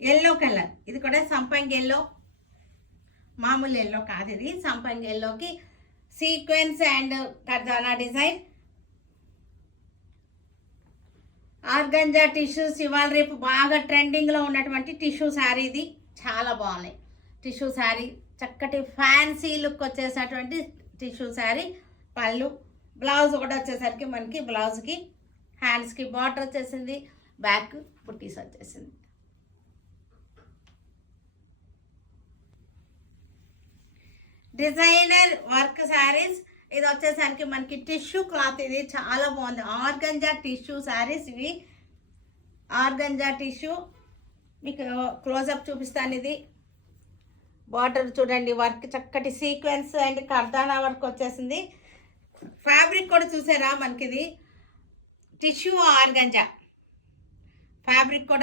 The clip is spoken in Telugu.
ఎల్లో కలర్, ఇది కూడా సంపంగి ఎల్లో, మామూలు ఎల్లో కాదు, ఇది సంపంగి ఎల్లోకి సీక్వెన్స్ అండ్ కర్దానా డిజైన్. ఆర్గంజా టిష్యూస్ ఇవాళ రేపు బాగా ట్రెండింగ్లో ఉన్నటువంటి టిష్యూ శారీ, ఇది చాలా బాగున్నాయి. టిష్యూ శారీ చక్కటి ఫ్యాన్సీ లుక్ వచ్చేసినటువంటి టిష్యూ శారీ. పళ్ళు, బ్లౌజ్ కూడా వచ్చేసరికి మనకి బ్లౌజ్కి హ్యాండ్స్కి బార్డర్ వచ్చేసింది, బ్యాక్ బుట్టీస్ వచ్చేసింది. డిజైనర్ వర్క్ శారీస్, ఇది వచ్చేసరికి మనకి టిష్యూ క్లాత్, ఇది చాలా బాగుంది. ఆర్గంజా టిష్యూ శారీస్ ఇవి. ఆర్గంజా టిష్యూ మీకు క్లోజప్ చూపిస్తాను. ఇది బార్డర్ చూడండి, వర్క్ చక్కటి సీక్వెన్స్ అండ్ కర్దానా వర్క్ వచ్చేసింది. ఫ్యాబ్రిక్ కూడా చూసారా మనకి, ఇది టిష్యూ ఆర్గంజా ఫ్యాబ్రిక్ కూడా